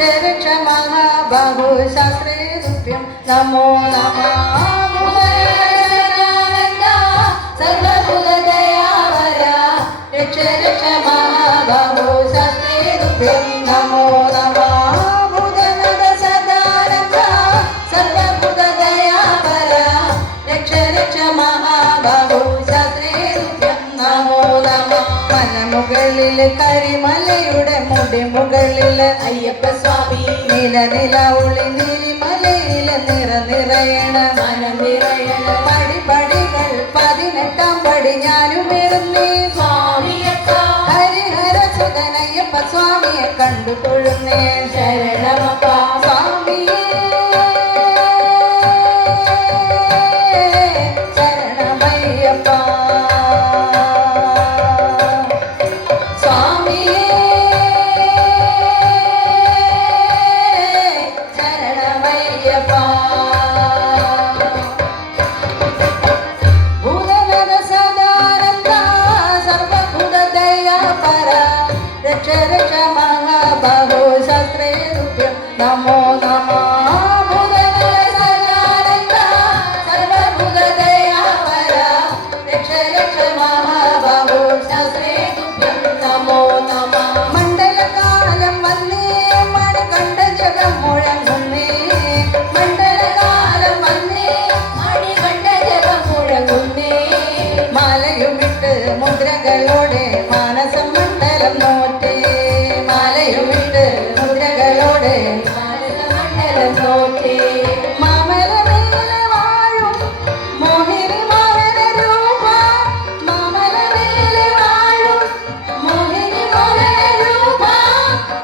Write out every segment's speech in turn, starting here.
रक्ष रक्ष महाबाहो शास्त्रे तुभ्यं नमो नमः सर्वभूतदयावरा रक्ष रक्ष महाबाहो शास्त्रे तुभ्यं नमो नमः भूतनाथ सदानन्द सर्वभूतदयावरा रक्ष रक्ष महाबाहो शास्त्रे तुभ्यं नमो नमः മലമുകളിൽ കരിമലയുടെ മുടിമുകളിൽ അയ്യപ്പ സ്വാമി നില നില ഒളി നീലിമലയിൽ നിറയണ പടിപടികൾ 18 പടി ഞാനും വരുന്നേ സ്വാമിയപ്പ ഹരിഹര സുതനയ്യപ്പ സ്വാമിയെ കണ്ടു തൊഴുന്നേ ശരണമപ്പ സ്വാമിയേ ശരണമയ്യപ്പ रक्ष रक्ष महाबाहो शास्त्रे तुभ्यं नमो नमः भूतनाथ सदानन्द सर्वभूतदयावरा रक्ष रक्ष महाबाहो शास्त्रे तुभ्यं नमो नमः मण्डलकालं वन्दे मणिकण्ठ जगं मुഴങ്ങുന്നേ മണ്ഡലകാലം വന്നേ മണികണ്ഠ ജഗം മുഴങ്ങുന്നേ മാലയുമിട്ട് മുദ്രകളോടെ മാനസം മണ്ഡലം നോറ്റേ മാലയുമിട്ട് മുദ്രകളോടെ മാനസമണ്ഡലം നോറ്റേ മാമലമേലെ വാഴും മോഹിനി മോഹന രൂപ മാമലമേലെ വാഴും മോഹിനി മോഹന രൂപ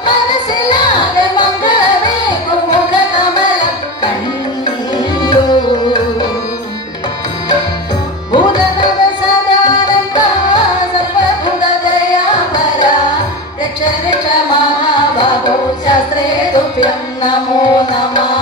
മനസ്സിലാകെ മംഗളമേകും മുഖകമലം കണ്ടു ഭൂതനാഥ സദാനന്ദ रक्ष रक्ष महाबाहो शास्त्रे तुभ्यं नमो नमः